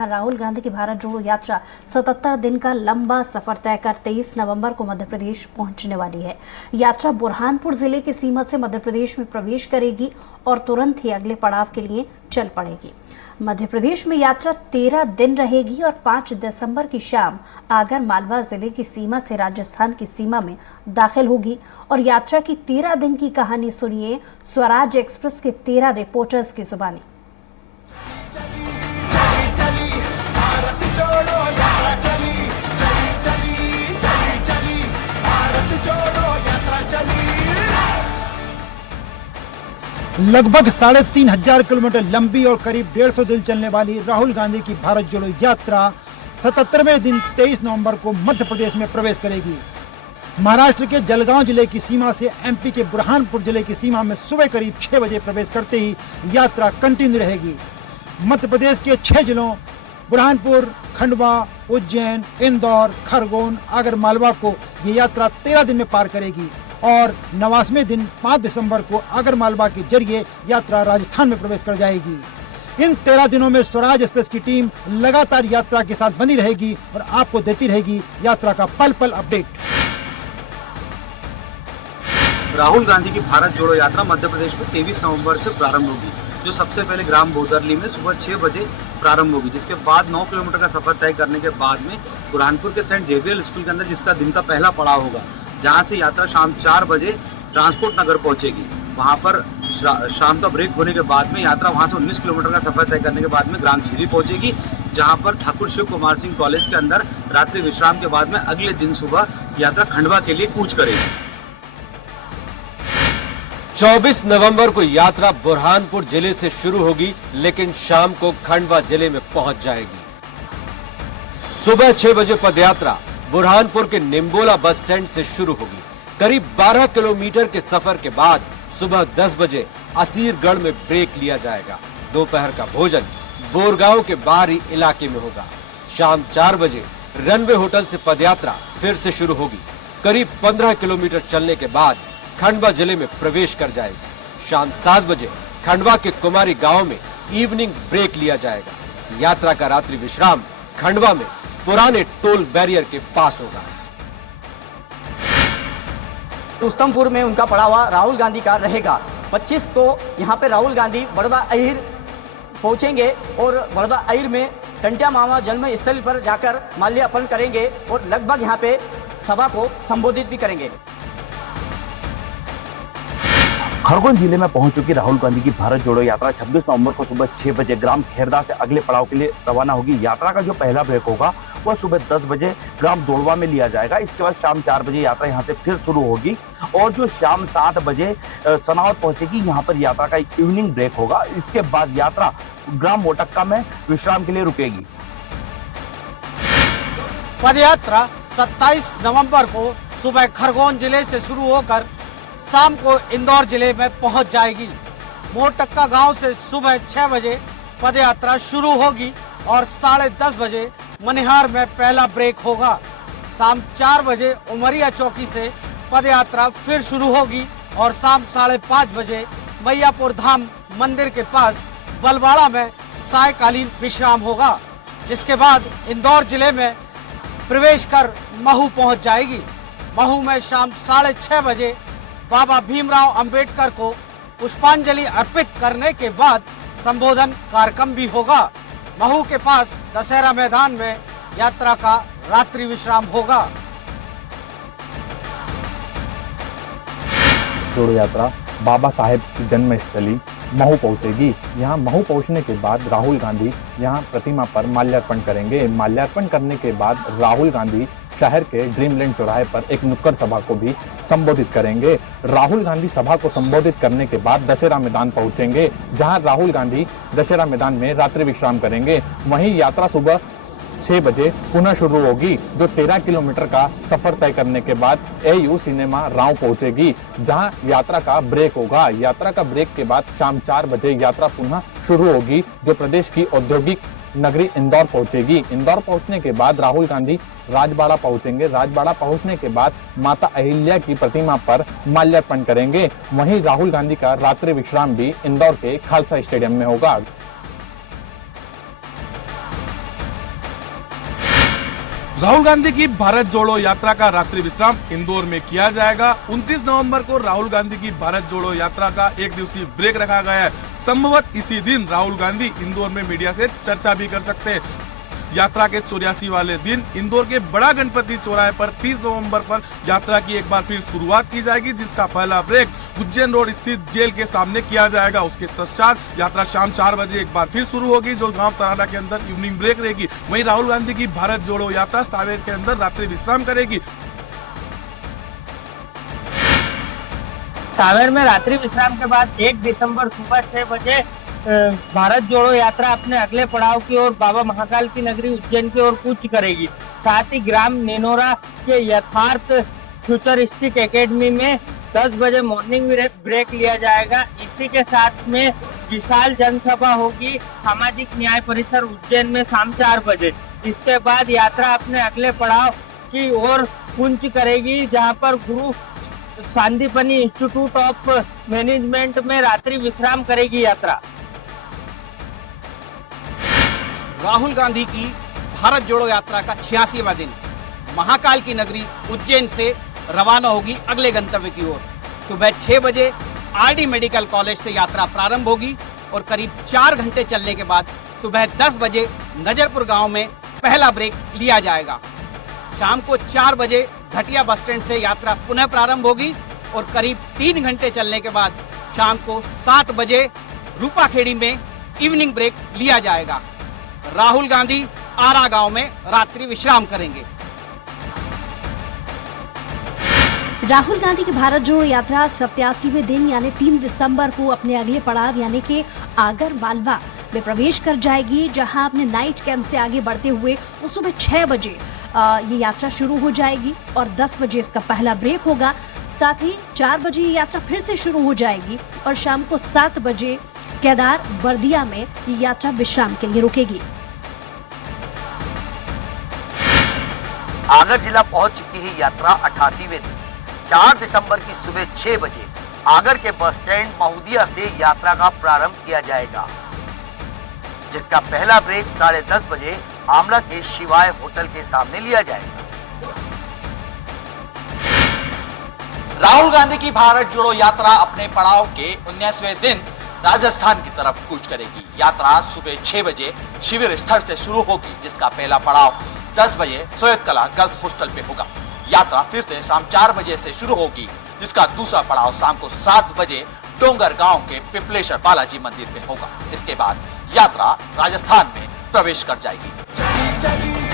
राहुल गांधी की भारत जोड़ो यात्रा 77 दिन का लंबा सफर तय कर 23 नवंबर को मध्य प्रदेश पहुंचने वाली है। यात्रा बुरहानपुर जिले की सीमा से मध्य प्रदेश में प्रवेश करेगी और तुरंत ही अगले पड़ाव के लिए चल पड़ेगी। मध्य प्रदेश में यात्रा 13 दिन रहेगी और 5 दिसंबर की शाम आगर मालवा जिले की सीमा से राजस्थान की सीमा में दाखिल होगी। और यात्रा की 13 दिन की कहानी सुनिए स्वराज एक्सप्रेस के 13 रिपोर्टर्स की जुबानी। लगभग 3,500 किलोमीटर लंबी और करीब 150 दिन चलने वाली राहुल गांधी की भारत जोड़ो यात्रा 77वें दिन 23 नवंबर को मध्य प्रदेश में प्रवेश करेगी। महाराष्ट्र के जलगांव जिले की सीमा से एमपी के बुरहानपुर जिले की सीमा में सुबह करीब 6 बजे प्रवेश करते ही यात्रा कंटिन्यू रहेगी। मध्य प्रदेश के 6 जिलों बुरहानपुर, खंडवा, उज्जैन, इंदौर, खरगोन, आगर मालवा को ये यात्रा 13 दिन में पार करेगी और 89वें दिन 5 दिसंबर को आगर मालवा के जरिए यात्रा राजस्थान में प्रवेश कर जाएगी। इन 13 दिनों में स्वराज एक्सप्रेस की टीम लगातार यात्रा के साथ बनी रहेगी और आपको देती रहेगी यात्रा का पल पल अपडेट। राहुल गांधी की भारत जोड़ो यात्रा मध्य प्रदेश में 23 नवंबर से प्रारंभ होगी, जो सबसे पहले ग्राम बोदरली में सुबह 6 बजे प्रारंभ होगी, जिसके बाद 9 किलोमीटर का सफर तय करने के बाद में बुरहानपुर के सेंट जेवियर स्कूल के अंदर जिसका दिन का पहला पड़ाव होगा, जहां से यात्रा शाम 4 बजे ट्रांसपोर्ट नगर पहुंचेगी। वहां पर शाम का ब्रेक होने के बाद में यात्रा वहां से 19 किलोमीटर का सफर तय करने के बाद में ग्राम झीरी पहुंचेगी, जहां पर ठाकुर शिव कुमार सिंह कॉलेज के अंदर रात्रि विश्राम के बाद में अगले दिन सुबह यात्रा खंडवा के लिए कूच करेगी। 24 नवंबर को यात्रा बुरहानपुर जिले से शुरू होगी, लेकिन शाम को खंडवा जिले में पहुंच जाएगी। सुबह 6 बजे पदयात्रा बुरहानपुर के निम्बोला बस स्टैंड से शुरू होगी। करीब 12 किलोमीटर के सफर के बाद सुबह 10 बजे असीरगढ़ में ब्रेक लिया जाएगा। दोपहर का भोजन बोरगांव के बाहरी इलाके में होगा। शाम 4 बजे रनवे होटल से पदयात्रा फिर से शुरू होगी। करीब 15 किलोमीटर चलने के बाद खंडवा जिले में प्रवेश कर जाएगी। शाम 7 बजे खंडवा के कुमारी गांव में इवनिंग ब्रेक लिया जाएगा। यात्रा का रात्रि विश्राम खंडवा में पुराने टोल बैरियर के पास होगा। रुस्तमपुर में उनका पड़ावा राहुल गांधी का रहेगा। 25 को यहाँ पे राहुल गांधी बड़वा अहिर पहुंचेंगे और बड़वा अहिर में टंटिया मामा जन्म स्थल पर जाकर माल्यार्पण करेंगे और लगभग यहाँ पे सभा को संबोधित भी करेंगे। खरगोन जिले में पहुंच चुकी राहुल गांधी की भारत जोड़ो यात्रा 26 नवंबर को सुबह 6 बजे ग्राम खेरदा से अगले पड़ाव के लिए रवाना होगी। यात्रा का जो पहला ब्रेक होगा वह सुबह 10 बजे ग्राम दोड़वा में लिया जाएगा। इसके बाद शाम 4 बजे यात्रा यहां से फिर शुरू होगी और जो शाम 7 बजे सनावत पहुंचेगी। यहां पर यात्रा का एक इवनिंग ब्रेक होगा। इसके बाद यात्रा ग्राम मोटक्का में विश्राम के लिए रुकेगी। पदयात्रा 27 नवंबर को सुबह खरगोन जिले से शुरू होकर शाम को इंदौर जिले में पहुंच जाएगी। मोटक्का गांव से सुबह 6 बजे पदयात्रा शुरू होगी और 10:30 बजे मनिहार में पहला ब्रेक होगा। शाम 4 बजे उमरिया चौकी से पदयात्रा फिर शुरू होगी और शाम 5:30 बजे मैयापुर धाम मंदिर के पास बलवाड़ा में सायकालीन विश्राम होगा, जिसके बाद इंदौर जिले में प्रवेश कर महू पहुंच जाएगी। महू में शाम 6:30 बजे बाबा भीमराव अंबेडकर को पुष्पांजलि अर्पित करने के बाद संबोधन कार्यक्रम भी होगा। महू के पास दशहरा मैदान में यात्रा का रात्रि विश्राम होगा। जोड़ो यात्रा बाबा साहेब की जन्मस्थली महू पहुंचेगी। यहां महू पहुंचने के बाद राहुल गांधी यहां प्रतिमा पर माल्यार्पण करेंगे। माल्यार्पण करने के बाद राहुल गांधी शहर के ड्रीमलैंड चौराहे पर एक नुक्कड़ सभा को भी संबोधित करेंगे। राहुल गांधी सभा को संबोधित करने के बाद दशहरा मैदान पहुंचेंगे, जहां राहुल गांधी दशहरा मैदान में रात्रि विश्राम करेंगे। वहीं यात्रा सुबह 6 बजे पुनः शुरू होगी, जो 13 किलोमीटर का सफर तय करने के बाद AU सिनेमा राव पहुंचेगी, जहां यात्रा का ब्रेक होगा। यात्रा का ब्रेक के बाद शाम 4 बजे यात्रा पुनः शुरू होगी, जो प्रदेश की औद्योगिक नगरी इंदौर पहुंचेगी। इंदौर पहुंचने के बाद राहुल गांधी राजबाड़ा पहुंचेंगे। राजबाड़ा पहुंचने के बाद माता अहिल्या की प्रतिमा पर माल्यार्पण करेंगे। वहीं राहुल गांधी का रात्रि विश्राम भी इंदौर के खालसा स्टेडियम में होगा। राहुल गांधी की भारत जोड़ो यात्रा का रात्रि विश्राम इंदौर में किया जाएगा। 29 नवंबर को राहुल गांधी की भारत जोड़ो यात्रा का एक दिवसीय ब्रेक रखा गया है। संभवत इसी दिन राहुल गांधी इंदौर में मीडिया से चर्चा भी कर सकते हैं। यात्रा के 84 वाले दिन इंदौर के बड़ा गणपति चौराहे पर 30 नवंबर पर यात्रा की एक बार फिर शुरुआत की जाएगी, जिसका पहला ब्रेक उज्जैन रोड स्थित जेल के सामने किया जाएगा। उसके पश्चात यात्रा शाम 4 बजे एक बार फिर शुरू होगी, जो गांव तराना के अंदर इवनिंग ब्रेक रहेगी। वहीं राहुल गांधी की भारत जोड़ो यात्रा सावेर के अंदर रात्रि विश्राम करेगी। सावेर में रात्रि विश्राम के बाद 1 दिसंबर सुबह 6 बजे भारत जोड़ो यात्रा अपने अगले पड़ाव की ओर बाबा महाकाल की नगरी उज्जैन की ओर कूच करेगी। साथ ही ग्राम नेनोरा के यथार्थ फ्यूचरिस्टिक एकेडमी में 10 बजे मॉर्निंग ब्रेक लिया जाएगा। इसी के साथ में विशाल जनसभा होगी सामाजिक न्याय परिसर उज्जैन में शाम 4 बजे। इसके बाद यात्रा अपने अगले पड़ाव की ओर कूच करेगी, जहां पर गुरु सांदीपनी इंस्टीट्यूट ऑफ मैनेजमेंट में रात्रि विश्राम करेगी यात्रा। राहुल गांधी की भारत जोड़ो यात्रा का 86वां दिन महाकाल की नगरी उज्जैन से रवाना होगी अगले गंतव्य की ओर। सुबह 6 बजे आरडी मेडिकल कॉलेज से यात्रा प्रारंभ होगी और करीब 4 घंटे चलने के बाद सुबह 10 बजे नजरपुर गांव में पहला ब्रेक लिया जाएगा। शाम को 4 बजे घटिया बस स्टैंड से यात्रा पुनः प्रारंभ होगी और करीब 3 घंटे चलने के बाद शाम को 7 बजे रूपाखेड़ी में इवनिंग ब्रेक लिया जाएगा। राहुल गांधी आरा गांव में रात्रि विश्राम करेंगे। राहुल गांधी की भारत जोड़ो यात्रा 87वें दिन यानी 3 दिसंबर को अपने अगले पड़ाव यानी कि आगर मालवा में प्रवेश कर जाएगी, जहां अपने नाइट कैंप से आगे बढ़ते हुए वो सुबह 6 बजे ये यात्रा शुरू हो जाएगी और 10 बजे इसका पहला ब्रेक होगा। साथ ही 4 बजे ये यात्रा फिर से शुरू हो जाएगी और शाम को 7 बजे केदार बर्दिया में ये यात्रा विश्राम के लिए रुकेगी। आगर जिला पहुंच चुकी है यात्रा 88वें दिन 4 दिसंबर की सुबह 6 बजे आगर के बस स्टैंड महुदिया से यात्रा का प्रारंभ किया जाएगा, जिसका पहला ब्रेक 10:30 बजे आमला के शिवाय होटल के सामने लिया जाएगा। राहुल गांधी की भारत जोड़ो यात्रा अपने पड़ाव के 19वें दिन राजस्थान की तरफ कूच करेगी। यात्रा सुबह 6 बजे शिविर स्थल से शुरू होगी, जिसका पहला पड़ाव 10 बजे सोयत कला गर्ल्स हॉस्टल पे होगा। यात्रा फिर से शाम 4 बजे से शुरू होगी, जिसका दूसरा पड़ाव शाम को 7 बजे डोंगर गांव के पिपलेश्वर बालाजी मंदिर में होगा। इसके बाद यात्रा राजस्थान में प्रवेश कर जाएगी।